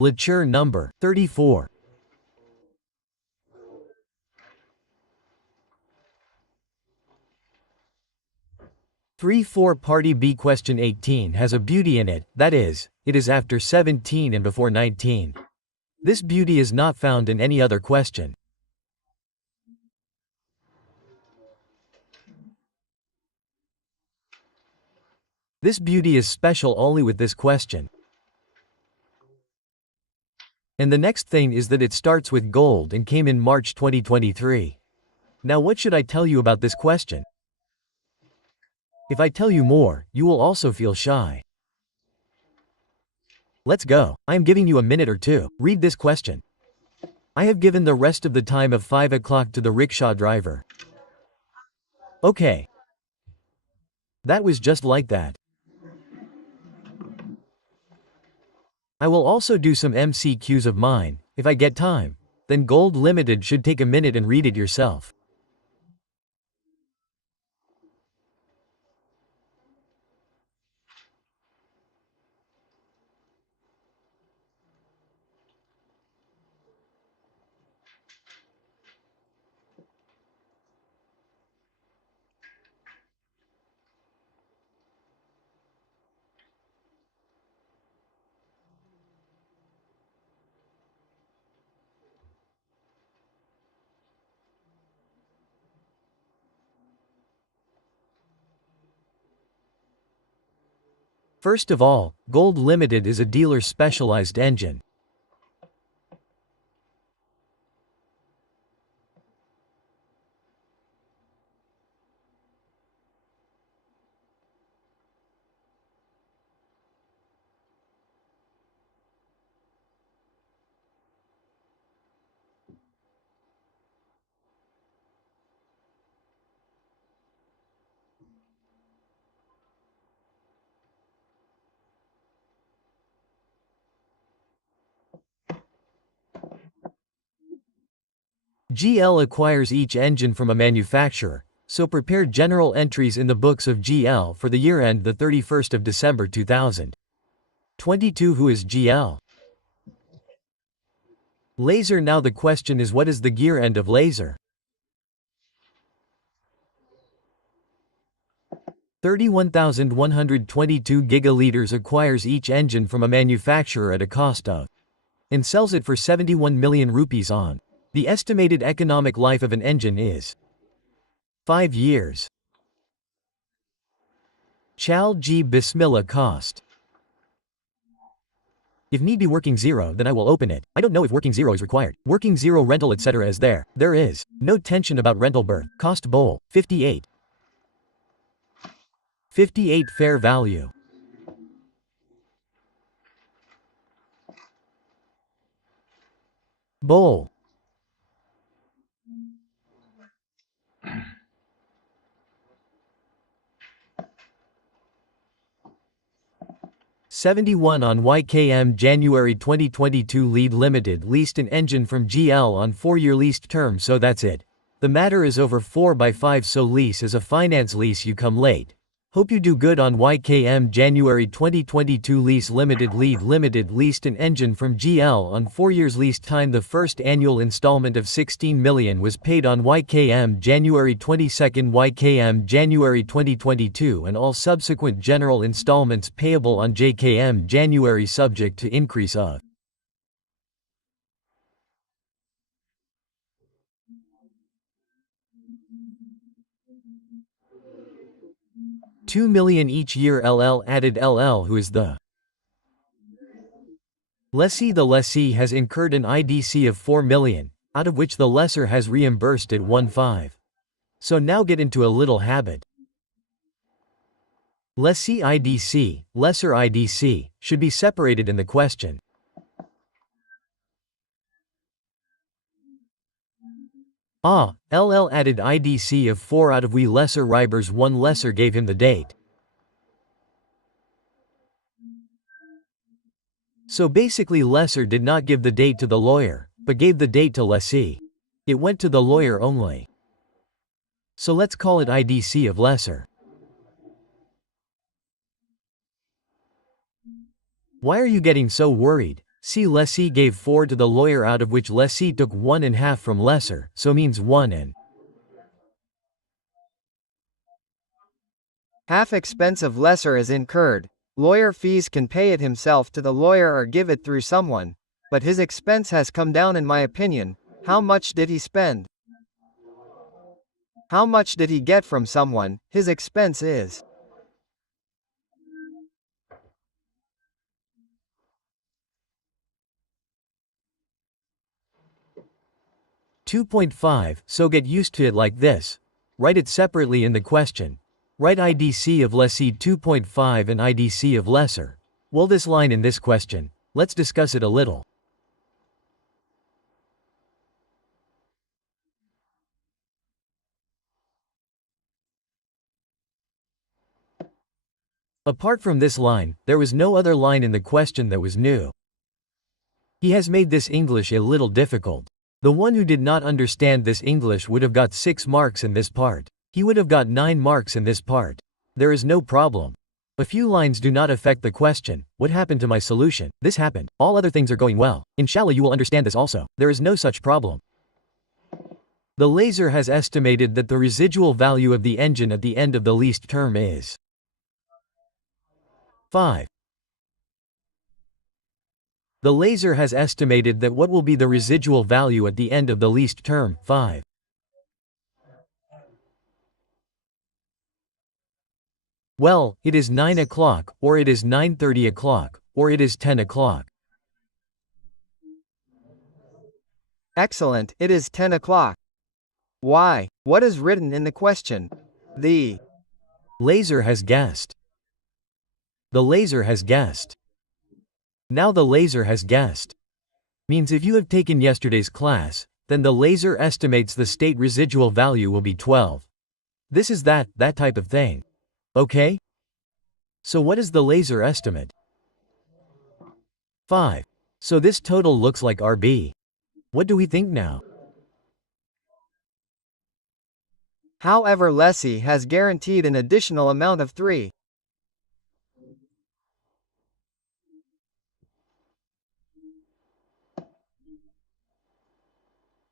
Lecture number 34. Party B. Question 18 has a beauty in it, that is, it is after 17 and before 19. This beauty is not found in any other question. This beauty is special only with this question. And the next thing is that it starts with gold and came in March 2023. Now what should I tell you about this question? If I tell you more, you will also feel shy. Let's go. I am giving you a minute or two. Read this question. I have given the rest of the time of 5 o'clock to the rickshaw driver. Okay. That was just like that. I will also do some MCQs of mine, if I get time. Then Gold Limited should take a minute and read it yourself. First of all, Gold Limited is a dealer's specialized engine. GL acquires each engine from a manufacturer, so prepare general entries in the books of GL for the year end the 31st of December 2022. Who is GL? Laser. Now the question is, what is the gear end of Laser? 31,122 gigaliters. Acquires each engine from a manufacturer at a cost of and sells it for 71 million rupees on. The estimated economic life of an engine is 5 years. Chal G. Bismillah. Cost. If need be working zero, then I will open it. I don't know if working zero is required. Working zero rental etc. is there. There is no tension about rental berth. Cost bowl 58. 58 fair value. Bowl. $71 on YKM. January 2022. Lead Limited leased an engine from GL on 4-year leased term, so that's it. The matter is over. 4x5, so lease is a finance lease. You come late. Hope you do good on YKM. January 2022. Lease Limited. Lead Limited leased an engine from GL on 4 years lease time. The first annual installment of 16 million was paid on YKM January 22, YKM January 2022, and all subsequent general installments payable on JKM January subject to increase of 2 million each year. LL added. LL, who is the lessee? The lessee has incurred an IDC of 4 million, out of which the lessor has reimbursed at 1.5. So now get into a little habit. Lessee IDC, lessor IDC, should be separated in the question. LL added IDC of 4 out of we lessor Ribers 1. Lessor gave him the date. So basically lessor did not give the date to the lawyer, but gave the date to lessee. It went to the lawyer only. So let's call it IDC of lessor. Why are you getting so worried? C. Lessee gave 4 to the lawyer, out of which lessee took 1.5 from lesser, so means 1 and half expense of lesser is incurred. Lawyer fees can pay it himself to the lawyer or give it through someone. But his expense has come down in my opinion. How much did he spend? How much did he get from someone? His expense is 2.5, so get used to it like this. Write it separately in the question. Write IDC of lessee 2.5 and IDC of lesser. Well, this line in this question. Let's discuss it a little. Apart from this line, there was no other line in the question that was new. He has made this English a little difficult. The one who did not understand this English would have got 6 marks in this part. He would have got 9 marks in this part. There is no problem. A few lines do not affect the question. What happened to my solution? This happened. All other things are going well. Inshallah, you will understand this also. There is no such problem. The laser has estimated that the residual value of the engine at the end of the leased term is 5. The laser has estimated that what will be the residual value at the end of the leased term, 5. Well, it is 9 o'clock, or it is 9:30 o'clock, or it is 10 o'clock. excellent. It is 10 o'clock. Why? What is written in the question? The Laser has guessed. The laser has guessed. Now the laser has guessed. Means if you have taken yesterday's class, then the laser estimates the state residual value will be 12. This is that type of thing. Okay? So what is the laser estimate? 5. So this total looks like RB. What do we think now? However, lessee has guaranteed an additional amount of 3.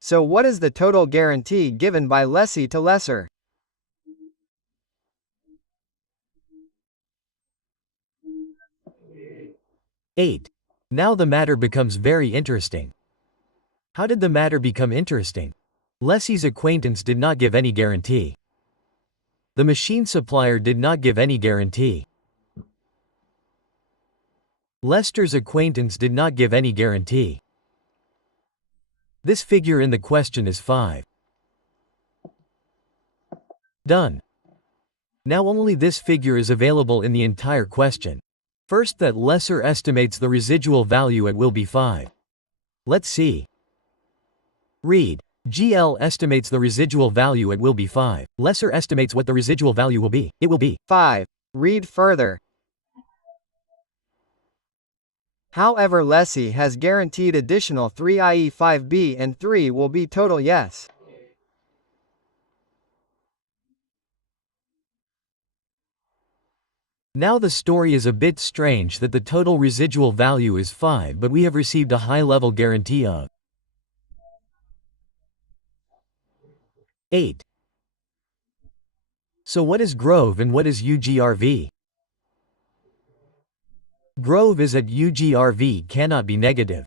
So what is the total guarantee given by lessee to lesser? 8. Now the matter becomes very interesting. How did the matter become interesting? Lessee's acquaintance did not give any guarantee. The machine supplier did not give any guarantee. Lester's acquaintance did not give any guarantee. This figure in the question is 5. Done. Now only this figure is available in the entire question. First, that lesser estimates the residual value at will be 5. Let's see. Read. GL estimates the residual value at will be 5. Lesser estimates what the residual value will be. It will be 5. Read further. However, lessee has guaranteed additional 3, i.e. 5b and 3 will be total yes. Now the story is a bit strange that the total residual value is 5, but we have received a high-level guarantee of 8. So what is Grove and what is UGRV? Grove is at UGRV cannot be negative.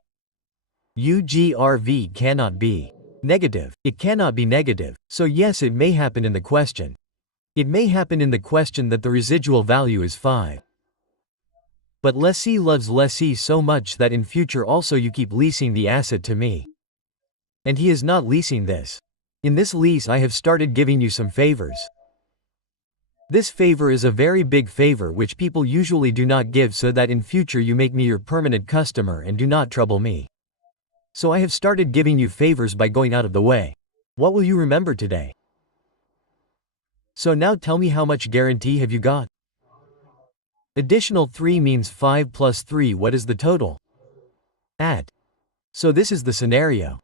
UGRV cannot be negative. It cannot be negative. So yes, it may happen in the question. It may happen in the question that the residual value is 5. But lessee loves lessee so much that in future also you keep leasing the asset to me. And he is not leasing this. In this lease I have started giving you some favors. This favor is a very big favor which people usually do not give, so that in future you make me your permanent customer and do not trouble me. So I have started giving you favors by going out of the way. What will you remember today? So now tell me, how much guarantee have you got? Additional 3 means 5 plus 3. What is the total? At. So this is the scenario.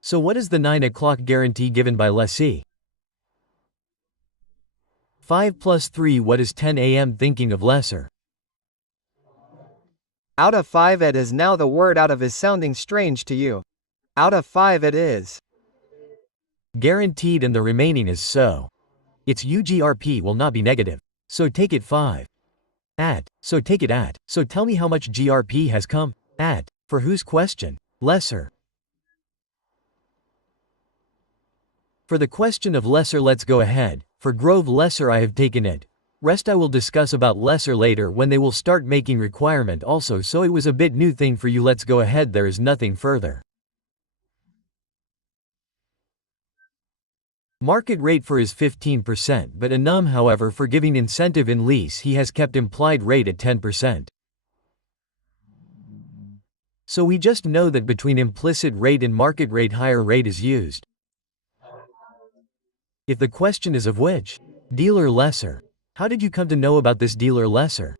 So what is the 9 o'clock guarantee given by lessee? 5 plus 3. What is 10 a.m. thinking of lesser? Out of 5 it is now the word out of is sounding strange to you. Out of 5 it is. Guaranteed and the remaining is so. Its UGRP will not be negative. So take it 5. At. So take it at. So tell me how much GRP has come. At. For whose question? Lesser. For the question of lesser let's go ahead. For Grove lesser I have taken it. Rest I will discuss about lesser later when they will start making requirement also, so it was a bit new thing for you. Let's go ahead, there is nothing further. Market rate for is 15%, but enum however for giving incentive in lease he has kept implied rate at 10%. So we just know that between implicit rate and market rate higher rate is used. If the question is of which dealer lesser, how did you come to know about this dealer lesser?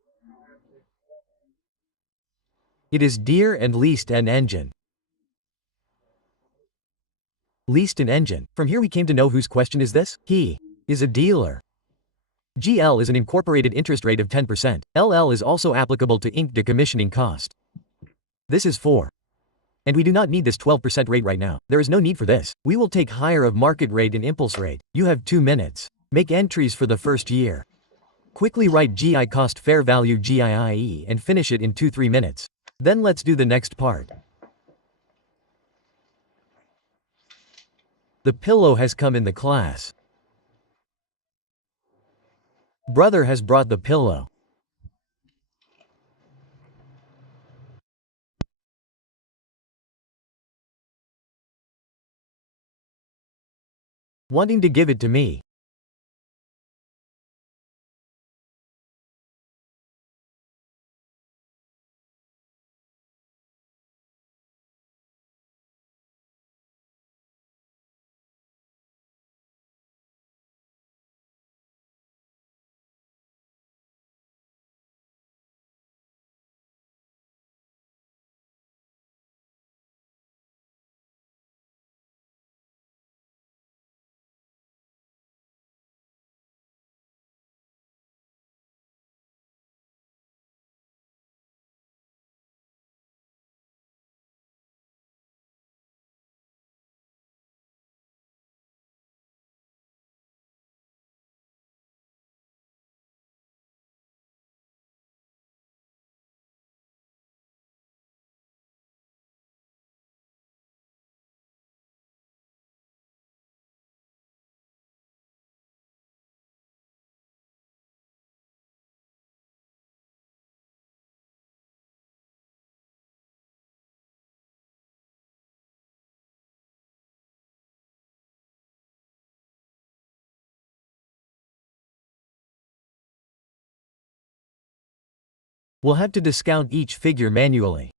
It is dear and leased an engine. Leased an engine. From here we came to know whose question is this? He is a dealer. GL is an incorporated interest rate of 10%. LL is also applicable to ink decommissioning cost. This is 4. And we do not need this 12% rate right now. There is no need for this. We will take higher of market rate and impulse rate. You have 2 minutes. Make entries for the first year. Quickly write GI cost fair value GIIE and finish it in 2-3 minutes. Then let's do the next part. The pillow has come in the class. Brother has brought the pillow. Wanting to give it to me. We'll have to discount each figure manually.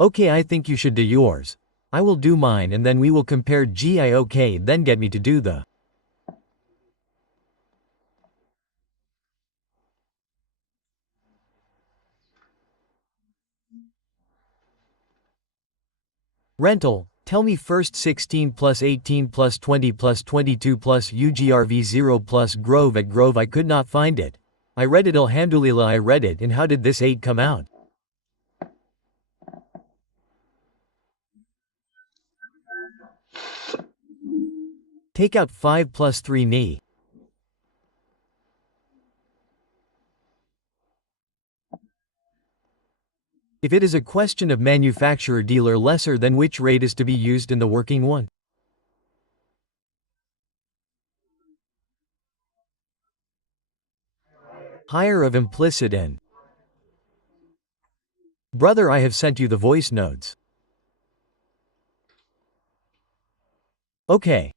Okay, I think you should do yours. I will do mine and then we will compare GI. Okay, then get me to do the rental. Tell me first 16 plus 18 plus 20 plus 22 plus UGRV 0 plus Grove. At Grove I could not find it. I read it, alhamdulillah I read it, and how did this 8 come out? Take out 5 plus 3 ni. If it is a question of manufacturer dealer lesser, then which rate is to be used in the working one? Higher of implicit and. Brother, I have sent you the voice notes. Okay.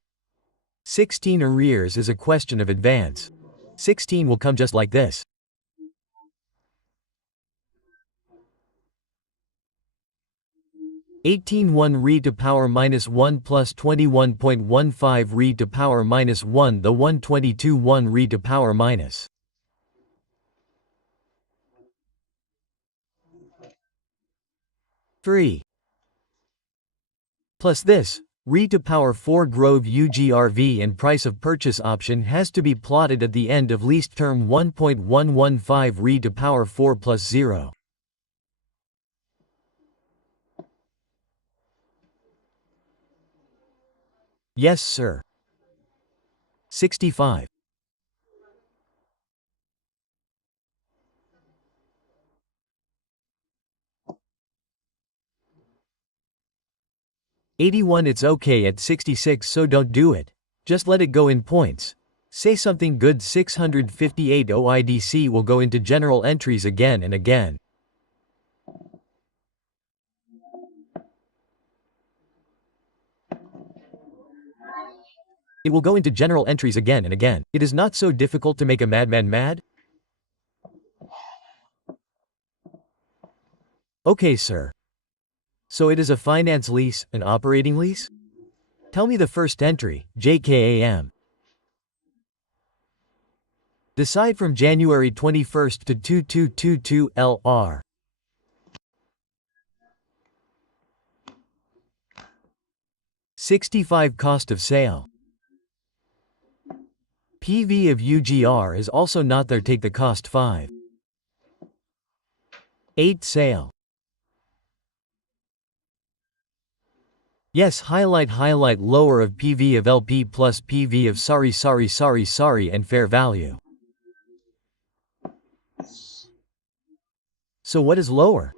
16 arrears is a question of advance. 16 will come just like this. 18 re to power minus 1 plus 21.15 re to power minus 1 the 122 1 re to power minus 3 plus this re to power 4 Grove UGRV and price of purchase option has to be plotted at the end of least term 1.115 re to power 4 plus 0. Yes, sir. 65. 81. It's okay at 66, so don't do it. Just let it go in points. Say something good. 658 OIDC will go into general entries again and again. It will go into general entries again and again. It is not so difficult to make a madman mad. Okay, sir. So it is a finance lease, an operating lease? Tell me the first entry, JKAM. Decide from January 21st to 2222 LR. $65 cost of sale. PV of UGR is also not there. Take the cost 5. 8 sale. Yes, highlight lower of PV of LP plus PV of sorry and fair value. So what is lower?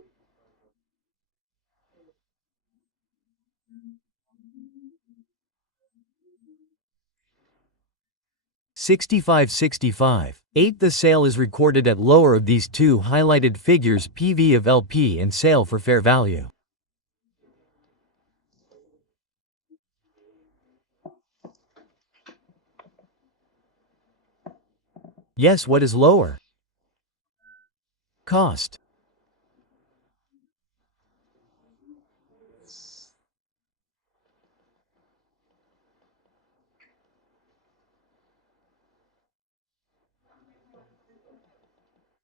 $65. 8. The sale is recorded at lower of these two highlighted figures PV of LP and sale for fair value. Yes, what is lower? Cost.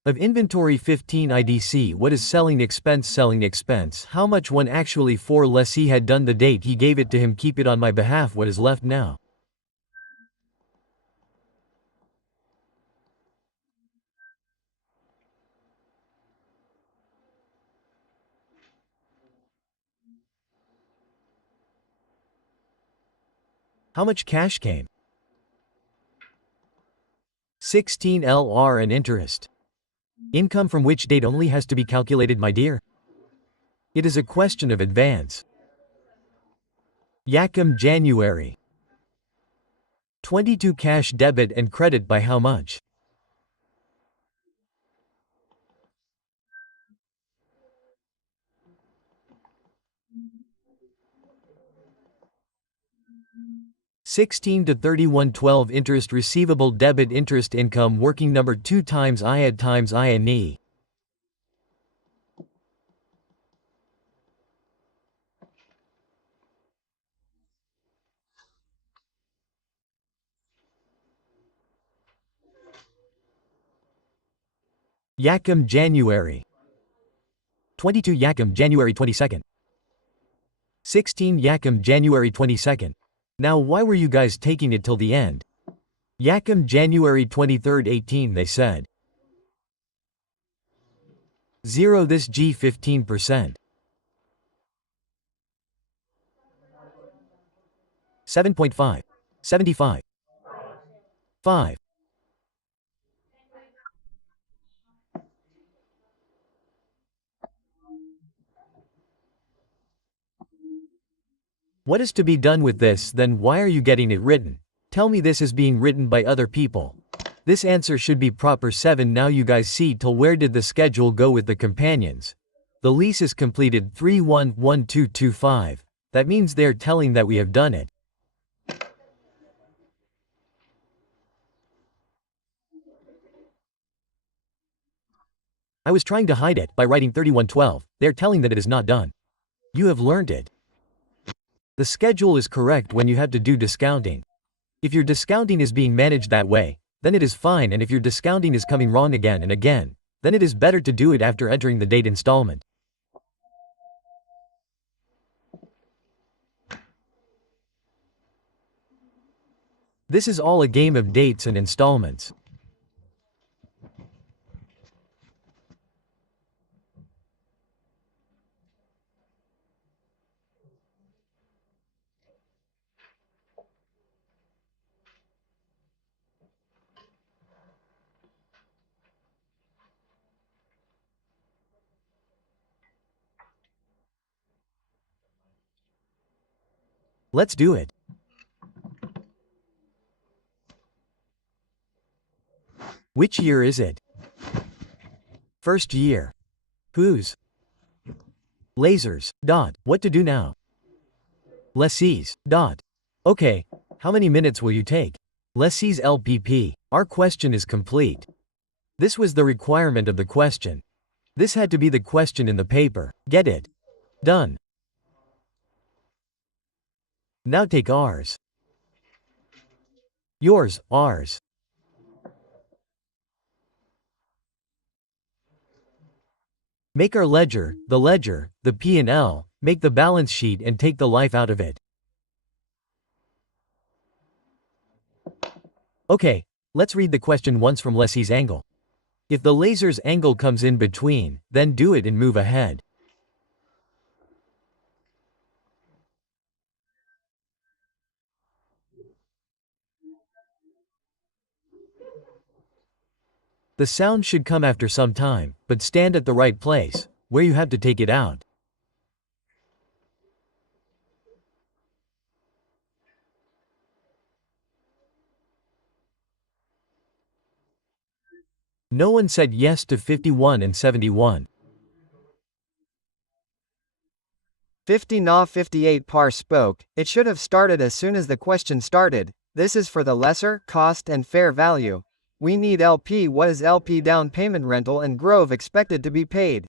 Of inventory 15 IDC, what is selling expense? Selling expense, how much one actually for less he had done the date he gave it to him. Keep it on my behalf. What is left now? How much cash came? 16 LR and interest. Income from which date only has to be calculated, my dear. It is a question of advance. Yakum January 22 cash debit and credit by how much? $16 to $31.12 interest receivable debit interest income working number 2 times IAD times INE. Yakum January 22 Yakum January 22nd 16 Yakum January 22nd. Now why were you guys taking it till the end? Yakum January 23rd 18 they said. 0 this G 15%. 7.5. 75. 5. What is to be done with this, then why are you getting it written? Tell me this is being written by other people. This answer should be proper 7. Now you guys see till where did the schedule go with the companions? The lease is completed 311225. That means they're telling that we have done it. I was trying to hide it by writing 3112. They're telling that it is not done. You have learned it. The schedule is correct when you have to do discounting. If your discounting is being managed that way, then it is fine, and if your discounting is coming wrong again and again, then it is better to do it after entering the date installment. This is all a game of dates and installments. Let's do it. Which year is it? First year. Whose? Lasers. Dot. What to do now? Lessees. Dot. Okay. How many minutes will you take? Lessees LPP. Our question is complete. This was the requirement of the question. This had to be the question in the paper. Get it? Done. Now take ours. Yours, ours. Make our ledger, the P&L, make the balance sheet and take the life out of it. Okay, let's read the question once from lessee's angle. If the laser's angle comes in between, then do it and move ahead. The sound should come after some time, but stand at the right place, where you have to take it out. No one said yes to 51 and 71. 50 na 58 par spoke, it should have started as soon as the question started. This is for the lesser, cost and fair value. We need LP. What is LP down payment rental and Grove expected to be paid?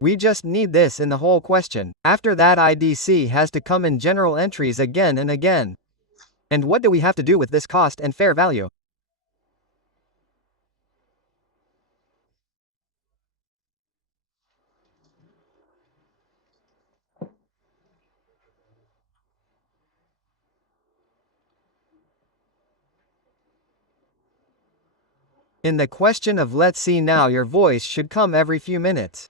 We just need this in the whole question. After that IDC has to come in general entries again and again. And what do we have to do with this cost and fair value? In the question of let's see now, your voice should come every few minutes.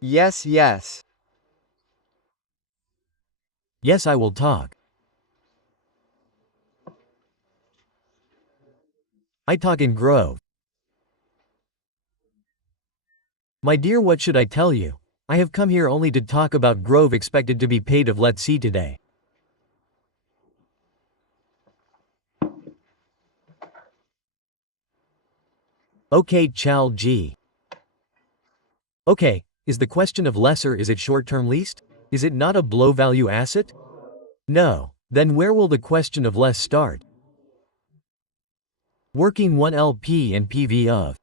Yes, yes. Yes, I will talk. I talk in Grove. My dear, what should I tell you? I have come here only to talk about Grove expected to be paid of let's see today. Okay, Chal G. Okay, is the question of lesser, is it short-term leased? Is it not a below-value asset? No. Then where will the question of less start? Working 1 LP and PV of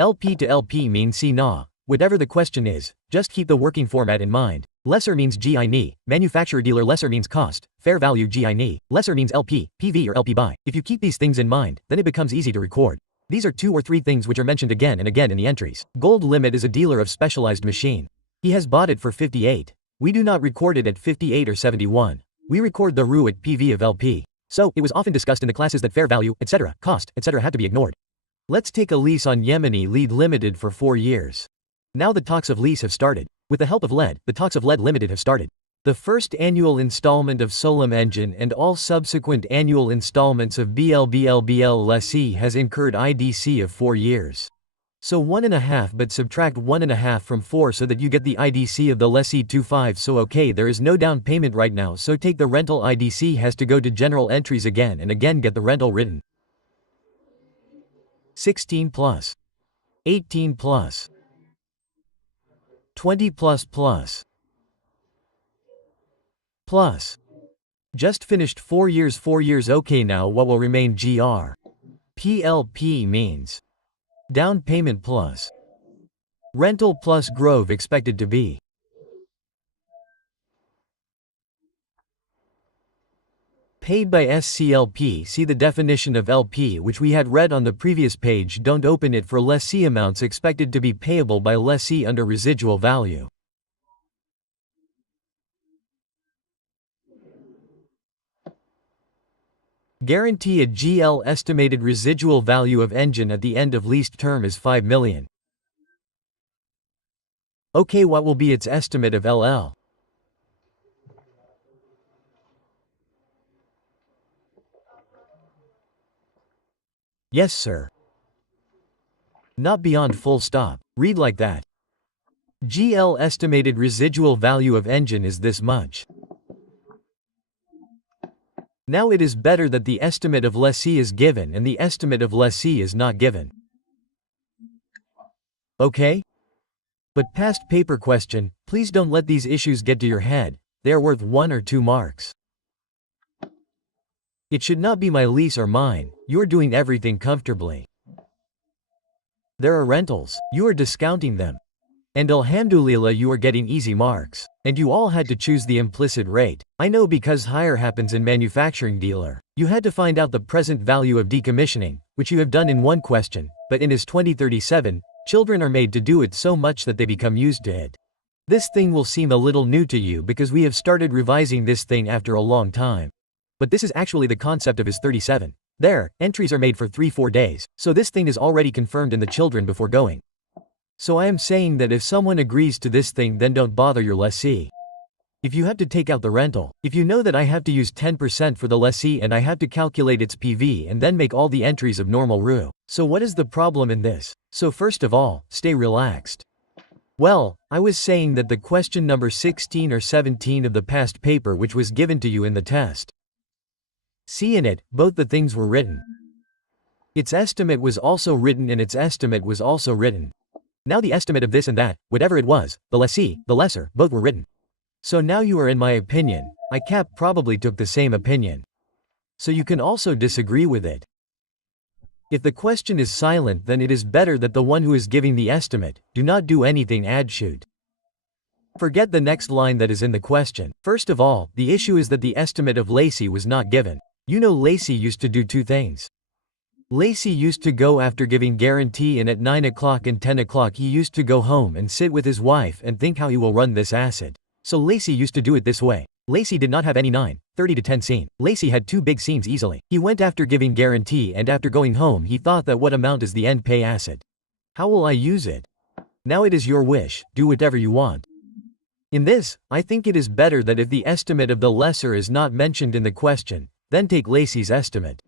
LP to LP means C na. Whatever the question is, just keep the working format in mind. Lesser means GI ni, manufacturer dealer lesser means cost, fair value GI ni, lesser means LP, PV or LP buy. If you keep these things in mind, then it becomes easy to record. These are 2 or 3 things which are mentioned again and again in the entries. Gold Limit is a dealer of specialized machine. He has bought it for 58. We do not record it at 58 or 71. We record the RU at PV of LP. So, it was often discussed in the classes that fair value, etc., cost, etc. had to be ignored. Let's take a lease on Yemeni Lead Limited for 4 years. Now the talks of lease have started. With the help of LED, the talks of LED Limited have started. The first annual installment of Solem engine and all subsequent annual installments of BLBLBL lessee has incurred IDC of 4 years. So 1.5 but subtract 1.5 from 4 so that you get the IDC of the lessee 25. So okay, there is no down payment right now, so take the rental IDC has to go to general entries again and again get the rental written. 16 plus 18 plus 20 plus just finished 4 years okay. Now what will remain? GR PLP means down payment plus rental plus grove expected to be paid by SCLP. See the definition of LP which we had read on the previous page. Don't open it for lessee amounts expected to be payable by lessee under residual value. Guarantee a GL estimated residual value of engine at the end of leased term is 5 million. Okay, what will be its estimate of LL? Yes, sir. Not beyond full stop. Read like that. GL estimated residual value of engine is this much. Now it is better that the estimate of lessee is given and the estimate of lessee is not given. Okay? But past paper question, please don't let these issues get to your head. They are worth 1 or 2 marks. It should not be my lease or mine. You are doing everything comfortably. There are rentals. You are discounting them. And alhamdulillah you are getting easy marks. And you all had to choose the implicit rate. I know because hire happens in manufacturing dealer. You had to find out the present value of decommissioning, which you have done in one question, but in his 2037, children are made to do it so much that they become used to it. This thing will seem a little new to you because we have started revising this thing after a long time. But this is actually the concept of his 37. There, entries are made for 3-4 days, so this thing is already confirmed in the children before going. So I am saying that if someone agrees to this thing, then don't bother your lessee. If you have to take out the rental, if you know that I have to use 10% for the lessee and I have to calculate its PV and then make all the entries of normal RU. So what is the problem in this? So first of all, stay relaxed. Well, I was saying that the question number 16 or 17 of the past paper which was given to you in the test. See in it, both the things were written. Its estimate was also written and its estimate was also written. Now the estimate of this and that, whatever it was, the lessee, the lesser, both were written. So now you are in my opinion. CAF probably took the same opinion. So you can also disagree with it. If the question is silent, then it is better that the one who is giving the estimate, do not do anything add shoot. Forget the next line that is in the question. First of all, the issue is that the estimate of Lacey was not given. You know Lacey used to do 2 things. Lacey used to go after giving guarantee and at 9 o'clock and 10 o'clock he used to go home and sit with his wife and think how he will run this asset. So Lacey used to do it this way. Lacey did not have any 9:30 to 10 scene. Lacey had 2 big scenes easily. He went after giving guarantee and after going home he thought that what amount is the end pay asset. How will I use it? Now it is your wish, do whatever you want. In this, I think it is better that if the estimate of the lesser is not mentioned in the question, then take Lacey's estimate.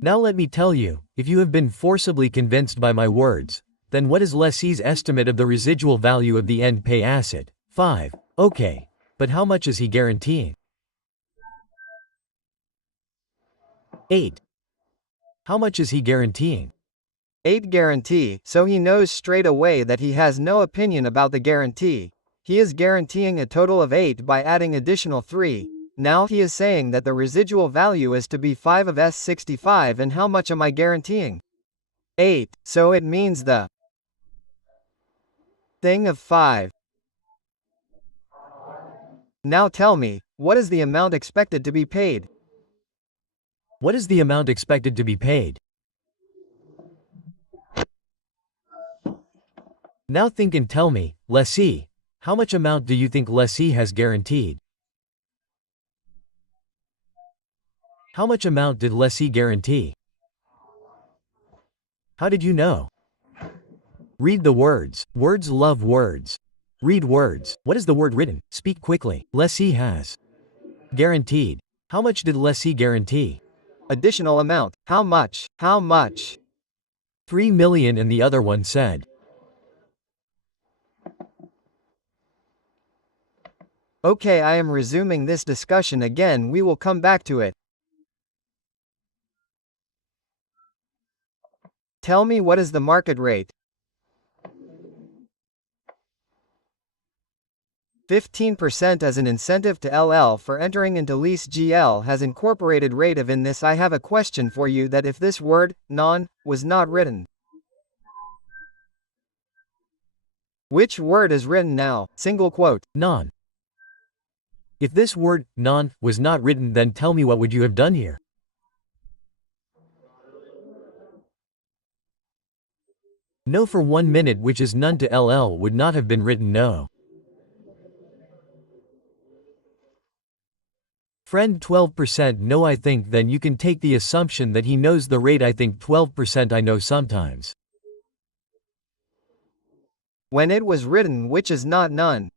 Now let me tell you, if you have been forcibly convinced by my words, then what is lessee's estimate of the residual value of the end pay asset? 5. Okay. But how much is he guaranteeing? 8. How much is he guaranteeing? 8 guarantee, so he knows straight away that he has no opinion about the guarantee. He is guaranteeing a total of 8 by adding additional 3. Now he is saying that the residual value is to be 5 of S65, and how much am I guaranteeing? 8, so it means the thing of 5. Now tell me, what is the amount expected to be paid? What is the amount expected to be paid? Now think and tell me, lessee, how much amount do you think lessee has guaranteed? How much amount did lessee guarantee? How did you know? Read the words. Words love words. Read words. What is the word written? Speak quickly. Lessee has guaranteed. How much did lessee guarantee? Additional amount. How much? How much? 3 million, and the other one said. Okay, I am resuming this discussion again. We will come back to it. Tell me, what is the market rate? 15% as an incentive to LL for entering into lease. GL has incorporated rate of in this. I have a question for you, that if this word, non, was not written, which word is written now? Single quote. Non. If this word, non, was not written, then tell me, what would you have done here? No for 1 minute, which is none to LL, would not have been written no. Friend 12% no. I think then you can take the assumption that he knows the rate. I think 12% I know sometimes. When it was written, which is not none.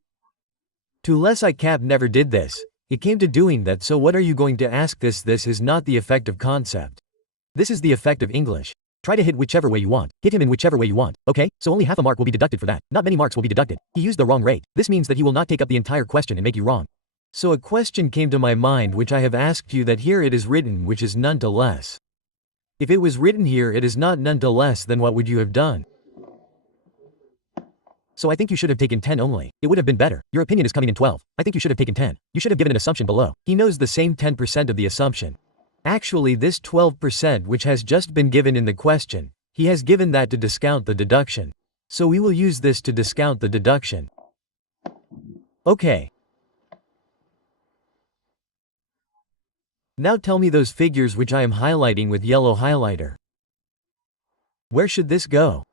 To less I CAF never did this. It came to doing that. So what are you going to ask this? This is not the effective concept. This is the effective English. Try to hit whichever way you want. Hit him in whichever way you want. Okay? So only half a mark will be deducted for that. Not many marks will be deducted. He used the wrong rate. This means that he will not take up the entire question and make you wrong. So a question came to my mind, which I have asked you, that here it is written, which is none to less. If it was written here it is not none to less, then what would you have done? So I think you should have taken 10 only. It would have been better. Your opinion is coming in 12. I think you should have taken 10. You should have given an assumption below. He knows the same 10% of the assumption. Actually, this 12% which has just been given in the question, he has given that to discount the deduction. So we will use this to discount the deduction. Okay. Now tell me those figures which I am highlighting with yellow highlighter. Where should this go?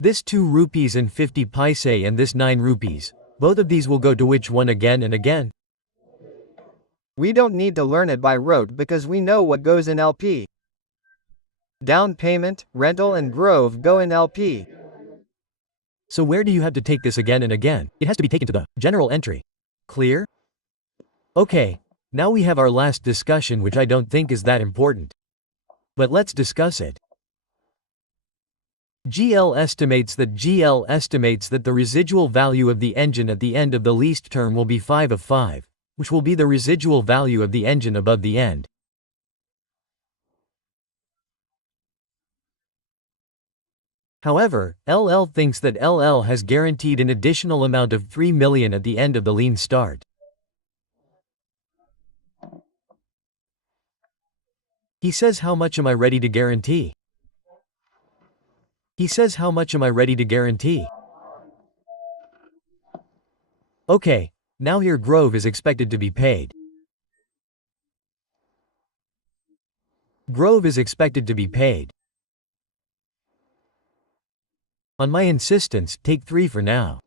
This 2 rupees and 50 paise and this 9 rupees. Both of these will go to which one again and again? We don't need to learn it by rote because we know what goes in LP. Down payment, rental and Grove go in LP. So where do you have to take this again and again? It has to be taken to the general entry. Clear? Okay, now we have our last discussion, which I don't think is that important. But let's discuss it. GL estimates that the residual value of the engine at the end of the leased term will be 5 of 5, which will be the residual value of the engine above the end. However, LL thinks that LL has guaranteed an additional amount of 3 million at the end of the lean start. He says, how much am I ready to guarantee? He says, how much am I ready to guarantee? Okay, now here Grove is expected to be paid. Grove is expected to be paid. On my insistence, take 3 for now.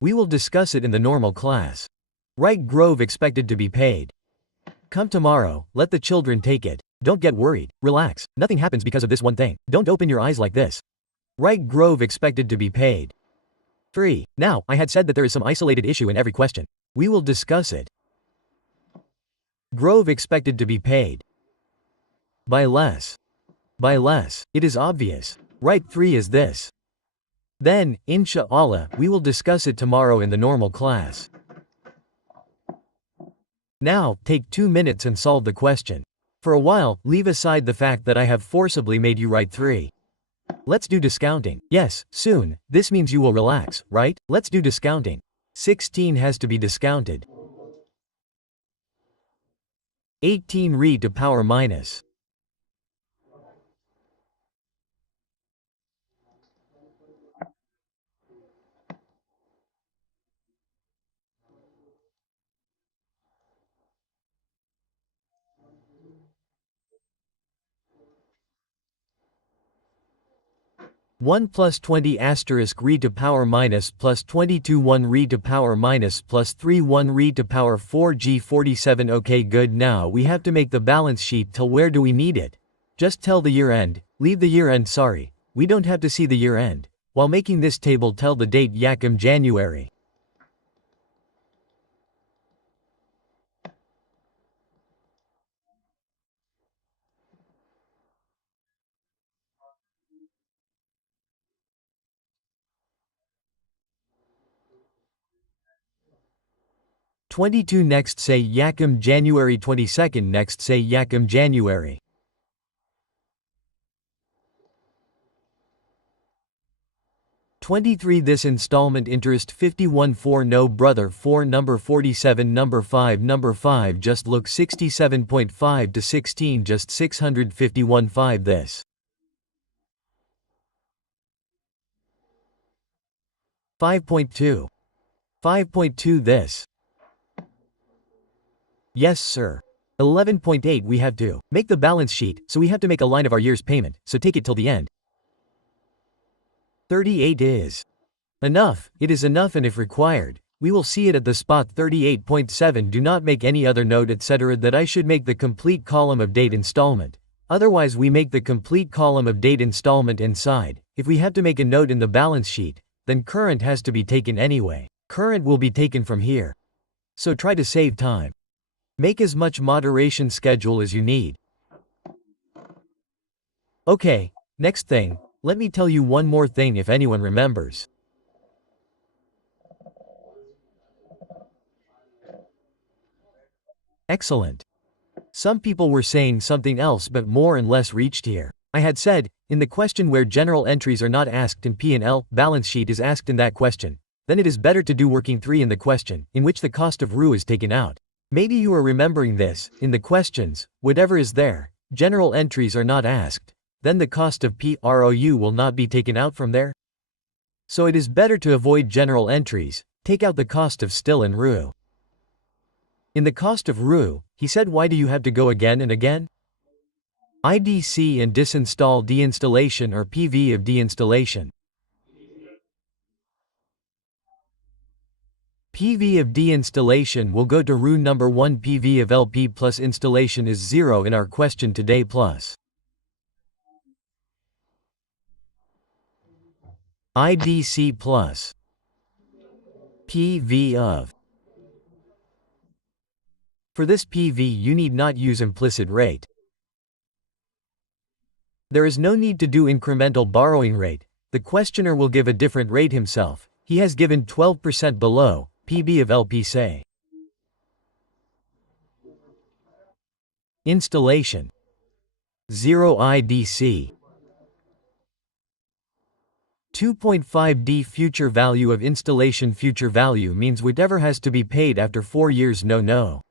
We will discuss it in the normal class. Write Grove expected to be paid. Come tomorrow, let the children take it. Don't get worried, relax, nothing happens because of this one thing. Don't open your eyes like this. Write Grove expected to be paid. 3. Now, I had said that there is some isolated issue in every question. We will discuss it. Grove expected to be paid. By less. By less. It is obvious. Write 3 as this. Then, inshallah, we will discuss it tomorrow in the normal class. Now, take 2 minutes and solve the question. For a while, leave aside the fact that I have forcibly made you write 3. Let's do discounting. Yes, soon. This means you will relax, right? Let's do discounting. 16 has to be discounted. 18 re to power minus. 1 plus 20 asterisk re to power minus plus 22 1 re to power minus plus 3 1 re to power 4 G47. Okay, good. Now we have to make the balance sheet. Till where do we need it? Just tell the year end, leave the year end. Sorry, we don't have to see the year end. While making this table, tell the date Yakum January. '22 next say Yakum January 22nd next say Yakum January. '23 this installment interest 51 4 no brother 4 number 47 number 5 just look 67.5 to 16 just 651 5 this 5.2 5.2 this. Yes sir. 11.8 we have to make the balance sheet, so we have to make a line of our year's payment, so take it till the end. 38 is enough, it is enough, and if required, we will see it at the spot. 38.7 do not make any other note etc. that I should make the complete column of date installment. Otherwise we make the complete column of date installment inside. If we have to make a note in the balance sheet, then current has to be taken anyway. Current will be taken from here. So try to save time. Make as much moderation schedule as you need. Okay, next thing, let me tell you one more thing if anyone remembers. Excellent. Some people were saying something else but more and less reached here. I had said, in the question where general entries are not asked and P&L balance sheet is asked in that question, then it is better to do working 3 in the question, in which the cost of RU is taken out. Maybe you are remembering this. In the questions, whatever is there, general entries are not asked, then the cost of PROU will not be taken out from there. So it is better to avoid general entries, take out the cost of still and RU. In the cost of RU, he said, why do you have to go again and again? IDC and disinstall deinstallation or PV of deinstallation. PV of deinstallation will go to RU number 1. PV of LP plus installation is 0 in our question today plus IDC plus PV of. For this PV you need not use implicit rate. There is no need to do incremental borrowing rate. The questioner will give a different rate himself. He has given 12% below. PB of LP say. Installation 0 IDC 2.5D future value of installation. Future value means whatever has to be paid after 4 years. No.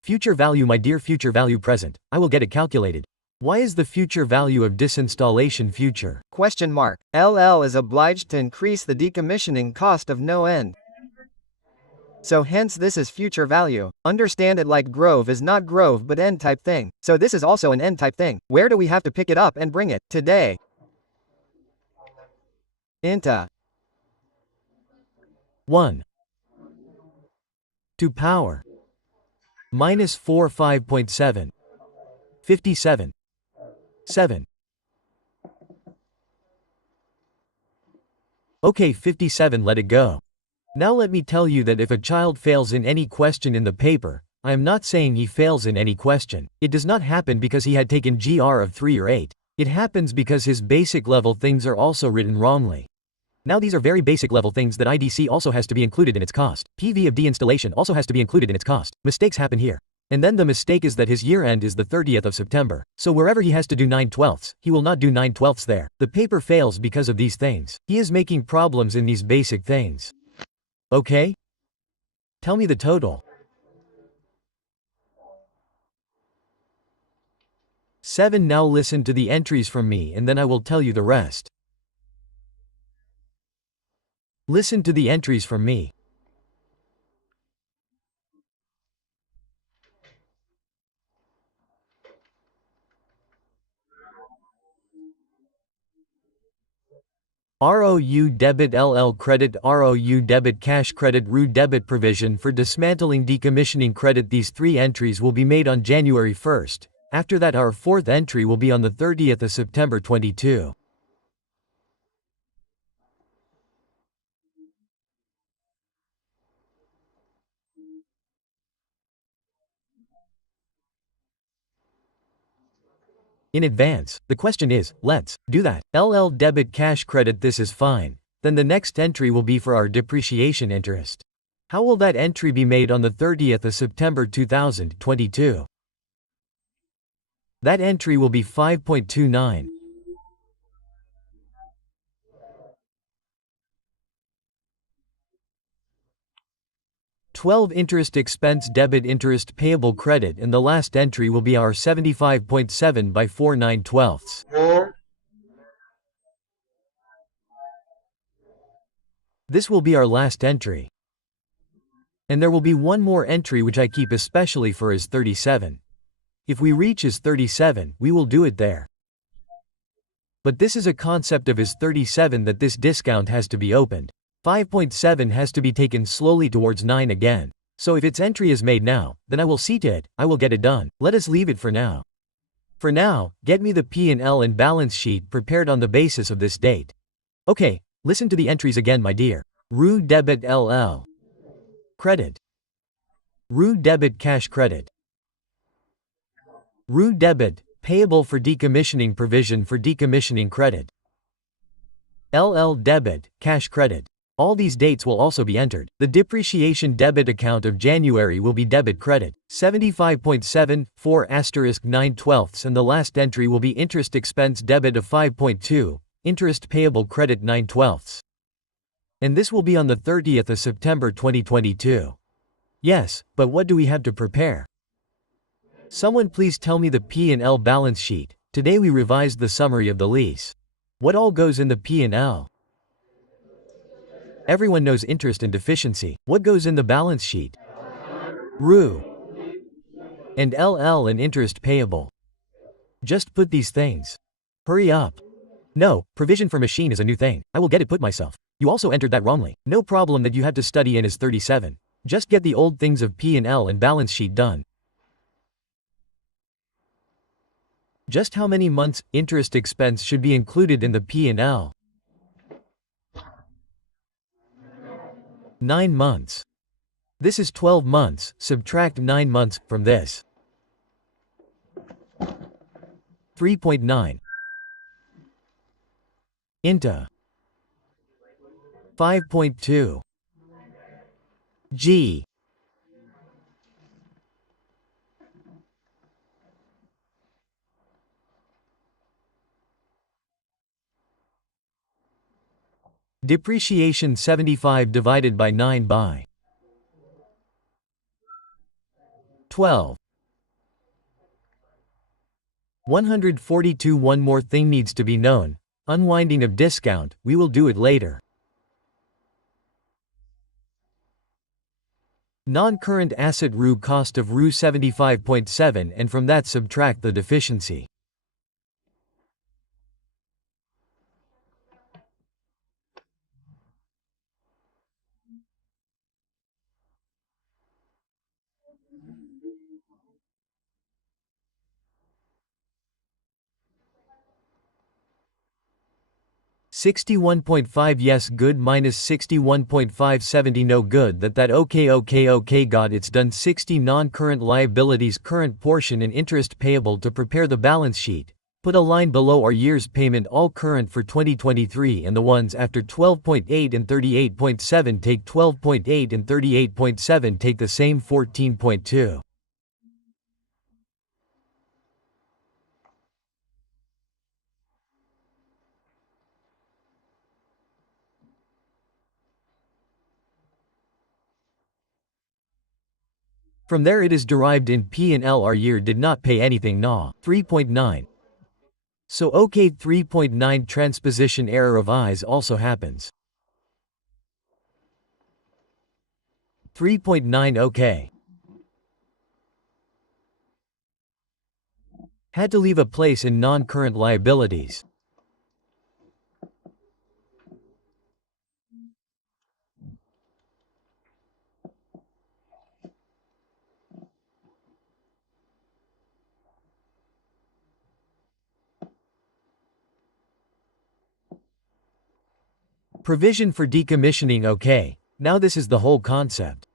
Future value, my dear, future value present. I will get it calculated. Why is the future value of disinstallation future? Question mark. LL is obliged to increase the decommissioning cost of no end. So hence this is future value. Understand it like Grove is not Grove but N type thing. So this is also an N type thing. Where do we have to pick it up and bring it? Today. Into 1 to power minus 4 5.7 57 7. Okay, 57, let it go. Now let me tell you that if a child fails in any question in the paper, I am not saying he fails in any question. It does not happen because he had taken GR of 3 or 8. It happens because his basic level things are also written wrongly. Now these are very basic level things that IDC also has to be included in its cost. PV of deinstallation also has to be included in its cost. Mistakes happen here. And then the mistake is that his year end is the 30th of September. So wherever he has to do 9/12, he will not do 9/12 there. The paper fails because of these things. He is making problems in these basic things. Okay? Tell me the total. 7. Now listen to the entries from me and then I will tell you the rest. Listen to the entries from me. ROU debit LL credit ROU debit cash credit RU debit provision for dismantling decommissioning credit. These 3 entries will be made on January 1st. After that our 4th entry will be on the 30th of September 22. In advance, the question is, let's do that. LL debit cash credit, this is fine. Then the next entry will be for our depreciation interest. How will that entry be made on the 30th of September 2022? That entry will be 5.29. 12 interest expense debit interest payable credit, and the last entry will be our 75.7 by 4/9/12. This will be our last entry. And there will be one more entry which I keep especially for is 37. If we reach is 37, we will do it there. But this is a concept of is 37 that this discount has to be opened. 5.7 has to be taken slowly towards 9 again. So if its entry is made now, then I will see to it, I will get it done. Let us leave it for now. For now, get me the P&L and balance sheet prepared on the basis of this date. Okay, listen to the entries again, my dear. RU debit LL. Credit. RU debit cash credit. RU debit, payable for decommissioning provision for decommissioning credit. LL debit, cash credit. All these dates will also be entered. The depreciation debit account of January will be debit credit, 75.7, 4*9/12, and the last entry will be interest expense debit of 5.2, interest payable credit 9/12. And this will be on the 30th of September 2022. Yes, but what do we have to prepare? Someone please tell me the P&L balance sheet. Today we revised the summary of the lease. What all goes in the P&L? Everyone knows interest and deficiency. What goes in the balance sheet? RU and LL and interest payable. Just put these things. Hurry up. No, provision for machine is a new thing. I will get it put myself. You also entered that wrongly. No problem that you had to study in is 37. Just get the old things of P&L and balance sheet done. Just how many months interest expense should be included in the P&L? 9 months. This is 12 months, subtract 9 months from this. 3.9 into 5.2 G. Depreciation 75 divided by 9 by 12. 142. One more thing needs to be known. Unwinding of discount, we will do it later. Non-current asset RU cost of RU 75.7 and from that subtract the deficiency. $61.5 yes good minus $61.570 no good that okay got it's done. 60 non-current liabilities current portion and interest payable. To prepare the balance sheet, put a line below our year's payment all current for 2023 and the ones after 12.8 and 38.7 take 12.8 and 38.7 take the same 14.2. From there it is derived in P and L. Our year did not pay anything. No. 3.9. So okay, 3.9 transposition error of eyes also happens. 3.9 okay. Had to leave a place in non-current liabilities. Provision for decommissioning. Okay, now this is the whole concept.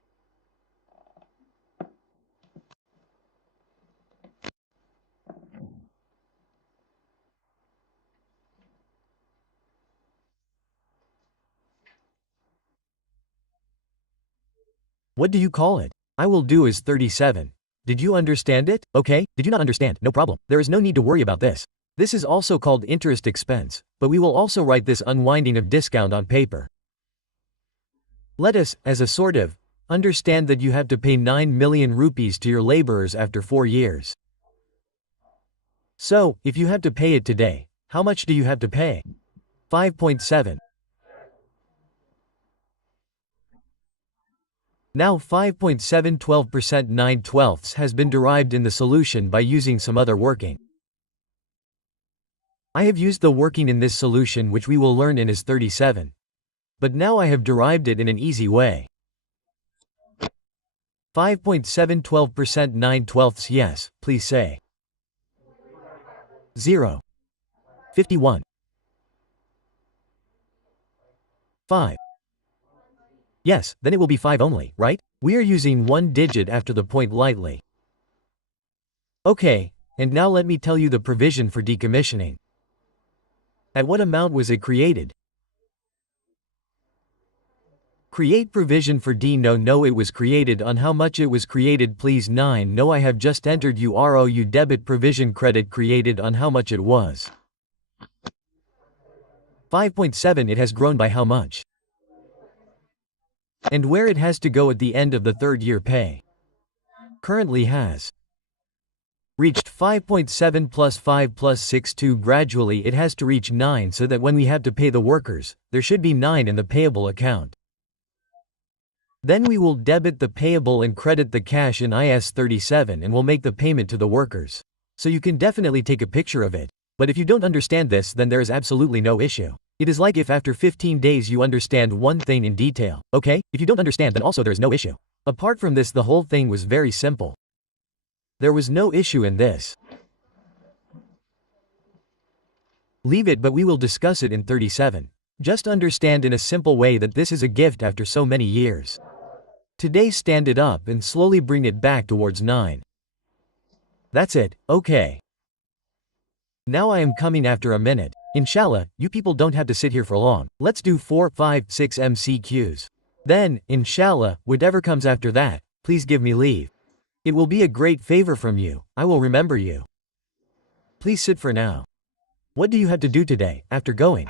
What do you call it? I will do is 37. Did you understand it? Okay, did you not understand? No problem. There is no need to worry about this. This is also called interest expense, but we will also write this unwinding of discount on paper. Let us, as a sort of, understand that you have to pay 9 million rupees to your laborers after 4 years. So, if you have to pay it today, how much do you have to pay? 5.7. Now 5.7 12% 9/12 has been derived in the solution by using some other working. I have used the working in this solution which we will learn in is 37. But now I have derived it in an easy way. 5.7 12% 9/12 yes, please say. 0. 51. 5. Yes, then it will be 5 only, right? We are using one digit after the point lightly. Okay, and now let me tell you the provision for decommissioning. At what amount was it created? Create provision for D. No, it was created on how much it was created, please. 9. No, I have just entered UROU debit provision credit created on how much it was. 5.7 it has grown by how much? And where it has to go at the end of the third year pay. Currently has reached 5.7 plus 5 plus 6 2 gradually it has to reach 9 so that when we have to pay the workers, there should be 9 in the payable account. Then we will debit the payable and credit the cash in IS 37 and will make the payment to the workers. So you can definitely take a picture of it. But if you don't understand this then there is absolutely no issue. It is like if after 15 days you understand one thing in detail, okay? If you don't understand then also there is no issue. Apart from this the whole thing was very simple. There was no issue in this. Leave it but we will discuss it in 37. Just understand in a simple way that this is a gift after so many years. Today stand it up and slowly bring it back towards 9. That's it, okay. Now I am coming after a minute. Inshallah, you people don't have to sit here for long. Let's do 4, 5, 6 MCQs. Then, inshallah, whatever comes after that, please give me leave. It will be a great favor from you, I will remember you. Please sit for now. What do you have to do today, after going?